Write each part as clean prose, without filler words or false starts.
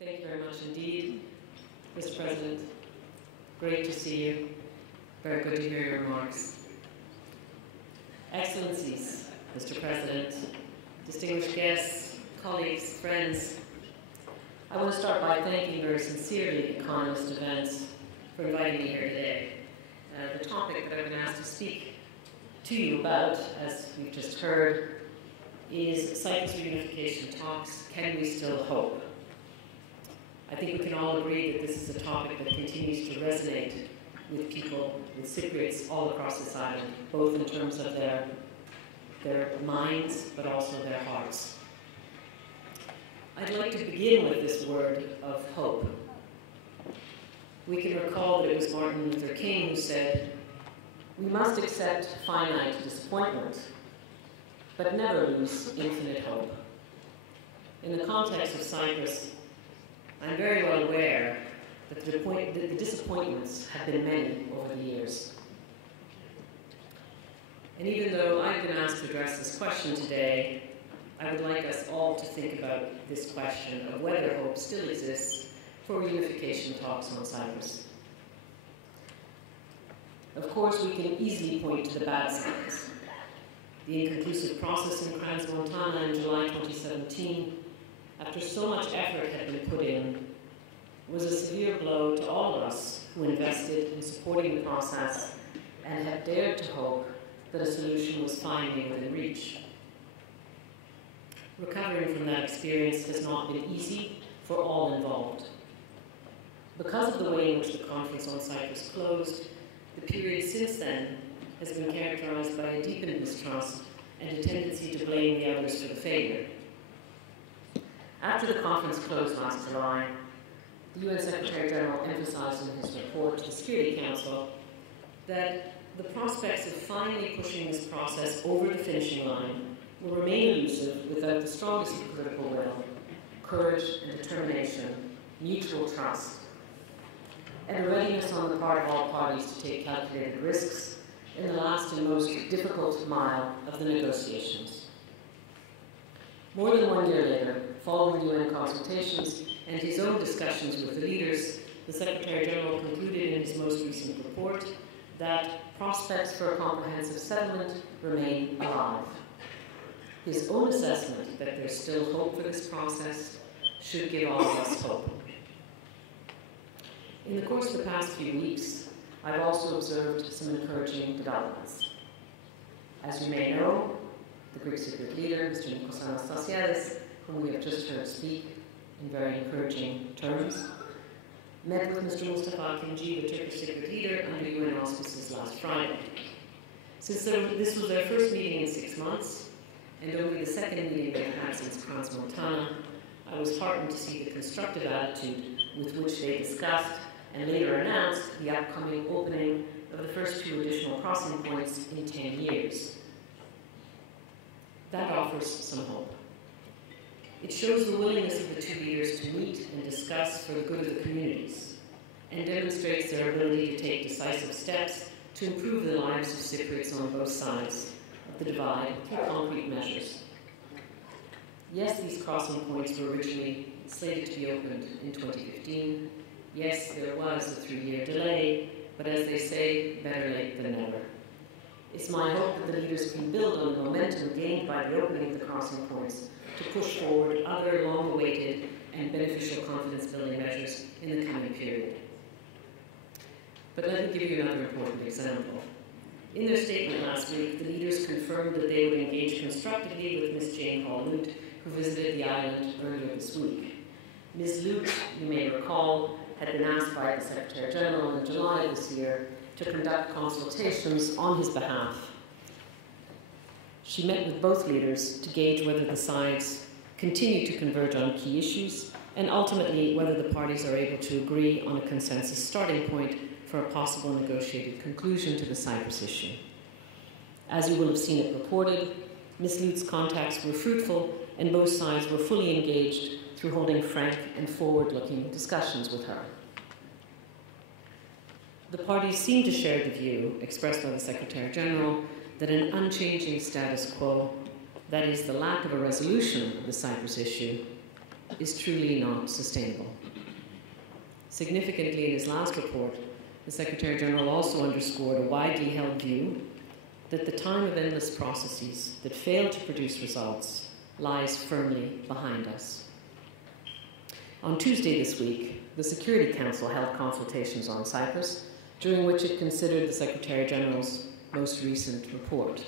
Thank you very much indeed, Mr. President. Great to see you. Very good to hear your remarks. Excellencies, Mr. President, distinguished guests, colleagues, friends, I want to start by thanking very sincerely Economist Events for inviting me here today. The topic that I've been asked to speak to you about, as we've just heard, is Cyprus reunification talks. Can we still hope? I think we can all agree that this is a topic that continues to resonate with people, with Cypriots all across this island, both in terms of their minds, but also their hearts. I'd like to begin with this word of hope. We can recall that it was Martin Luther King who said, "We must accept finite disappointment, but never lose infinite hope." In the context of Cyprus, I'm very well aware that the disappointments have been many over the years. And even though I've been asked to address this question today, I would like us all to think about this question of whether hope still exists for reunification talks on Cyprus. Of course, we can easily point to the bad signs. The inconclusive process in Crans-Montana in July 2017, after so much effort had been put in, was a severe blow to all of us who invested in supporting the process and had dared to hope that a solution was finally within reach. Recovering from that experience has not been easy for all involved. Because of the way in which the conference on Cyprus closed, the period since then has been characterized by a deepened mistrust and a tendency to blame the others for the failure. After the conference closed last July, the UN Secretary General emphasized in his report to the Security Council that the prospects of finally pushing this process over the finishing line will remain elusive without the strongest political will, courage and determination, mutual trust, and a readiness on the part of all parties to take calculated risks in the last and most difficult mile of the negotiations. More than 1 year later, following UN consultations and his own discussions with the leaders, the Secretary General concluded in his most recent report that prospects for a comprehensive settlement remain alive. His own assessment that there's still hope for this process should give all of us hope. In the course of the past few weeks, I've also observed some encouraging developments. As you may know, the Greek Cypriot leader, Mr. Nikos Anastasiadis, whom we have just heard speak in very encouraging terms, met with Mr. Mustafa Akinci, the Turkish Cypriot leader, under UN auspices last Friday. Since this was their first meeting in 6 months, and only the second meeting they've had since Crans-Montana, I was heartened to see the constructive attitude with which they discussed and later announced the upcoming opening of the first 2 additional crossing points in 10 years. That offers some hope. It shows the willingness of the 2 leaders to meet and discuss for the good of the communities, and demonstrates their ability to take decisive steps to improve the lives of Cypriots on both sides of the divide through concrete measures. Yes, these crossing points were originally slated to be opened in 2015. Yes, there was a 3-year delay, but as they say, better late than never. It's my hope that the leaders can build on the momentum gained by the opening of the crossing points to push forward other long-awaited and beneficial confidence-building measures in the coming period. But let me give you another important example. In their statement last week, the leaders confirmed that they would engage constructively with Ms. Jane Hall-Lute, who visited the island earlier this week. Ms. Lute, you may recall, had been asked by the Secretary General in July this year to conduct consultations on his behalf. She met with both leaders to gauge whether the sides continue to converge on key issues and ultimately whether the parties are able to agree on a consensus starting point for a possible negotiated conclusion to the Cyprus issue. As you will have seen it reported, Ms. Lute's contacts were fruitful and both sides were fully engaged through holding frank and forward-looking discussions with her. The parties seem to share the view expressed by the Secretary General that an unchanging status quo, that is, the lack of a resolution of the Cyprus issue, is truly not sustainable. Significantly, in his last report, the Secretary General also underscored a widely held view that the time of endless processes that fail to produce results lies firmly behind us. On Tuesday this week, the Security Council held consultations on Cyprus, during which it considered the Secretary General's most recent report.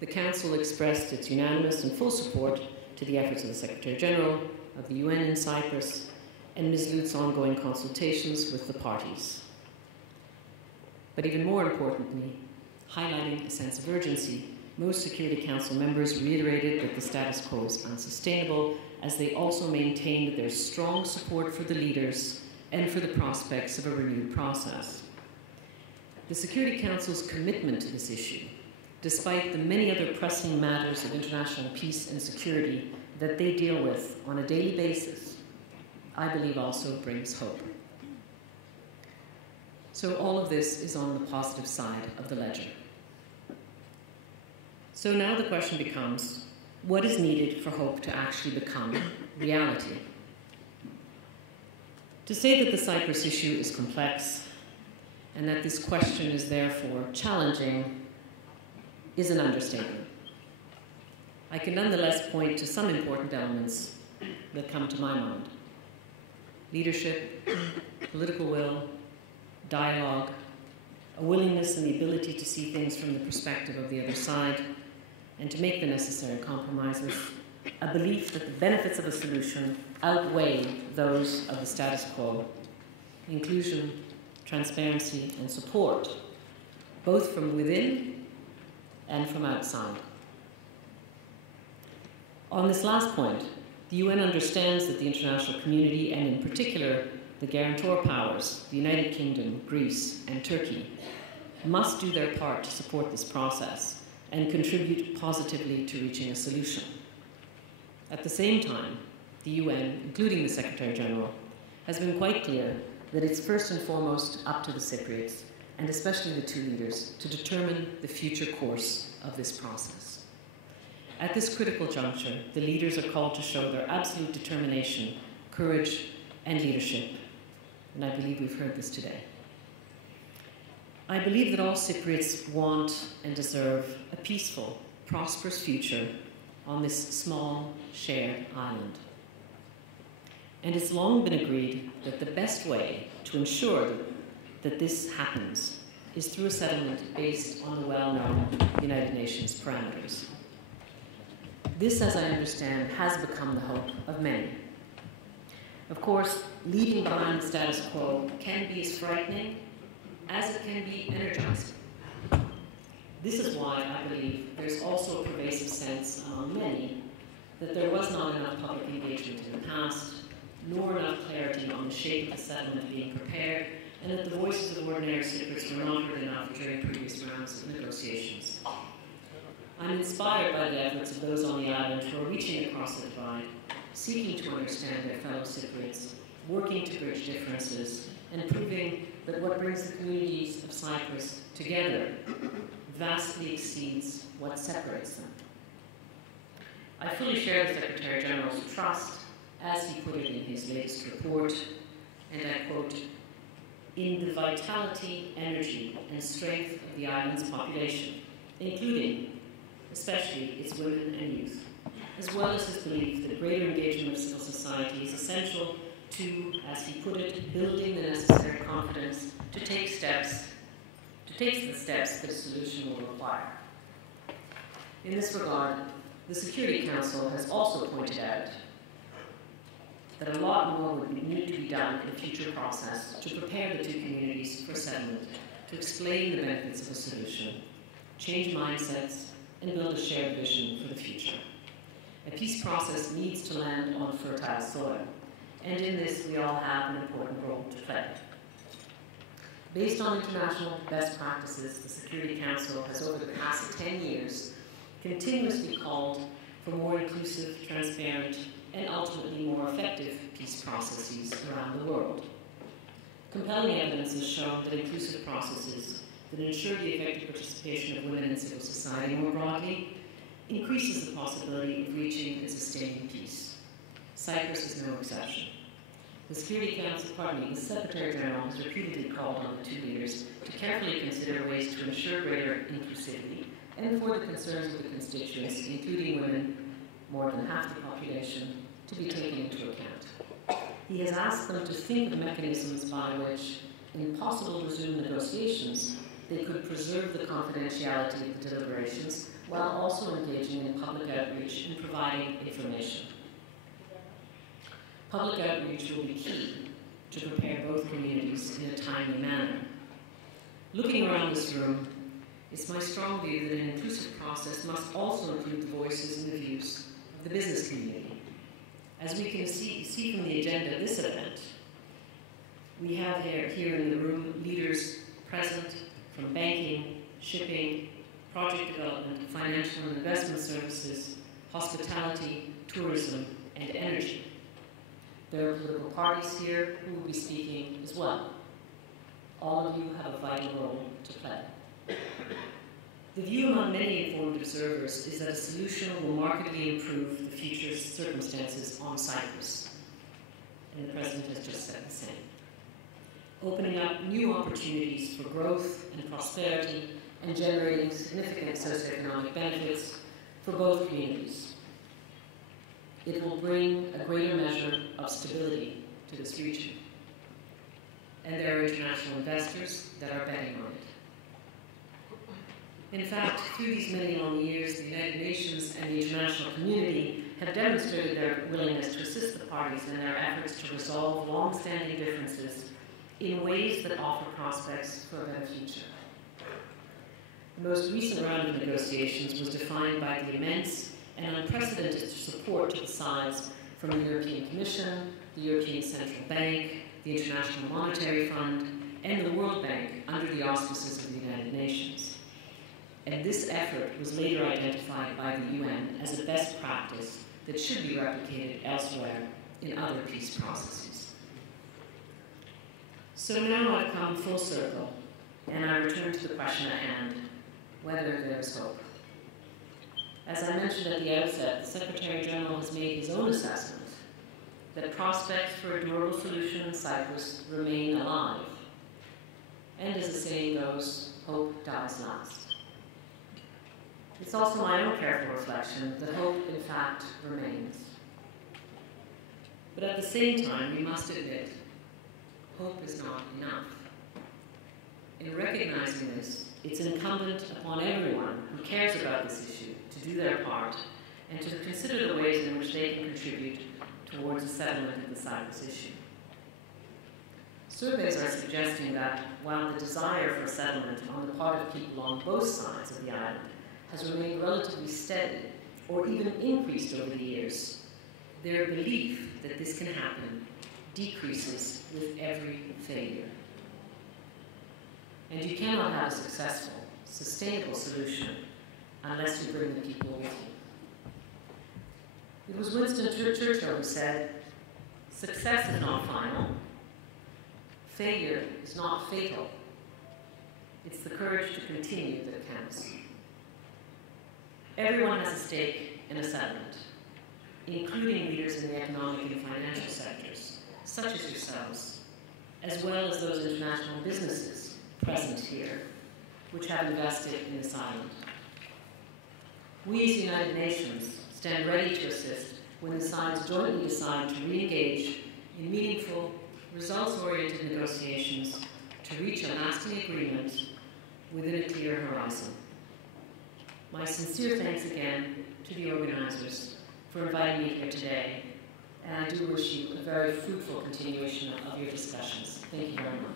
The Council expressed its unanimous and full support to the efforts of the Secretary General, of the UN in Cyprus, and Ms. Lutz's ongoing consultations with the parties. But even more importantly, highlighting a sense of urgency, most Security Council members reiterated that the status quo is unsustainable, as they also maintained their strong support for the leaders and for the prospects of a renewed process. The Security Council's commitment to this issue, despite the many other pressing matters of international peace and security that they deal with on a daily basis, I believe also brings hope. So all of this is on the positive side of the ledger. So now the question becomes, what is needed for hope to actually become reality? To say that the Cyprus issue is complex and that this question is therefore challenging is an understatement. I can nonetheless point to some important elements that come to my mind. Leadership, political will, dialogue, a willingness and the ability to see things from the perspective of the other side, and to make the necessary compromises, a belief that the benefits of a solution outweigh those of the status quo, inclusion, transparency, and support, both from within and from outside. On this last point, the UN understands that the international community, and in particular the guarantor powers, the United Kingdom, Greece, and Turkey, must do their part to support this process and contribute positively to reaching a solution. At the same time, the UN, including the Secretary General, has been quite clear that it's first and foremost up to the Cypriots, and especially the two leaders, to determine the future course of this process. At this critical juncture, the leaders are called to show their absolute determination, courage, and leadership, and I believe we've heard this today. I believe that all Cypriots want and deserve a peaceful, prosperous future on this small, shared island. And it's long been agreed that the best way to ensure that this happens is through a settlement based on the well-known United Nations parameters. This, as I understand, has become the hope of many. Of course, leaving behind the status quo can be as frightening as it can be energizing. This is why I believe there's also a pervasive sense among many that there was not enough public engagement in the past, nor enough clarity on the shape of the settlement being prepared, and that the voices of ordinary Cypriots were not heard enough during previous rounds of negotiations. I'm inspired by the efforts of those on the island who are reaching across the divide, seeking to understand their fellow Cypriots, working to bridge differences, and proving that what brings the communities of Cyprus together vastly exceeds what separates them. I fully share the Secretary General's trust, as he put it in his latest report, and I quote, "in the vitality, energy, and strength of the island's population, including, especially, its women and youth, as well as his belief that greater engagement of civil society is essential to, as he put it, building the necessary confidence to take the steps that a solution will require." In this regard, the Security Council has also pointed out that a lot more would need to be done in the future process to prepare the two communities for settlement, to explain the benefits of a solution, change mindsets, and build a shared vision for the future. A peace process needs to land on fertile soil, and in this we all have an important role to play. Based on international best practices, the Security Council has over the past 10 years continuously called for more inclusive, transparent, and ultimately more effective peace processes around the world. Compelling evidence has shown that inclusive processes that ensure the effective participation of women in civil society more broadly increases the possibility of reaching and sustaining peace. Cyprus is no exception. The Security Council, the Secretary General has repeatedly called on the two leaders to carefully consider ways to ensure greater inclusivity and for the concerns of the constituents, including women, more than half the population, to be taken into account. He has asked them to think of mechanisms by which, in possible resumed negotiations, they could preserve the confidentiality of the deliberations while also engaging in public outreach and providing information. Public outreach will be key to prepare both communities in a timely manner. Looking around this room, it's my strong view that an inclusive process must also include the voices and the views of the business community. As we can see from the agenda of this event, we have here in the room leaders present from banking, shipping, project development, financial and investment services, hospitality, tourism, and energy. There are political parties here who will be speaking as well. All of you have a vital role to play. The view among many informed observers is that a solution will markedly improve the future circumstances on Cyprus. And the President has just said the same. Opening up new opportunities for growth and prosperity and generating significant socioeconomic benefits for both communities. It will bring a greater measure of stability to this region. And there are international investors that are betting on it. In fact, through these many long years, the United Nations and the international community have demonstrated their willingness to assist the parties in their efforts to resolve long-standing differences in ways that offer prospects for a better future. The most recent round of negotiations was defined by the immense and unprecedented support to the sides from the European Commission, the European Central Bank, the International Monetary Fund, and the World Bank under the auspices of the United Nations. And this effort was later identified by the UN as a best practice that should be replicated elsewhere in other peace processes. So now I've come full circle, and I return to the question at hand, whether there is hope. As I mentioned at the outset, the Secretary General has made his own assessment that prospects for a durable solution in Cyprus remain alive. And as the saying goes, hope dies last. It's also my own careful reflection that hope, in fact, remains. But at the same time, we must admit, hope is not enough. In recognizing this, it's incumbent upon everyone who cares about this issue to do their part and to consider the ways in which they can contribute towards a settlement of the Cyprus issue. Surveys are suggesting that while the desire for settlement on the part of people on both sides of the island has remained relatively steady or even increased over the years, their belief that this can happen decreases with every failure. And you cannot have a successful, sustainable solution unless you bring the people with you. It was Winston Churchill who said, "Success is not final. Failure is not fatal. It's the courage to continue that counts." Everyone has a stake in a settlement, including leaders in the economic and financial sectors, such as yourselves, as well as those international businesses present here, which have invested in this island. We as the United Nations stand ready to assist when the sides jointly decide to re-engage in meaningful, results-oriented negotiations to reach a lasting agreement within a clear horizon. My sincere thanks again to the organizers for inviting me here today, and I do wish you a very fruitful continuation of your discussions. Thank you very much.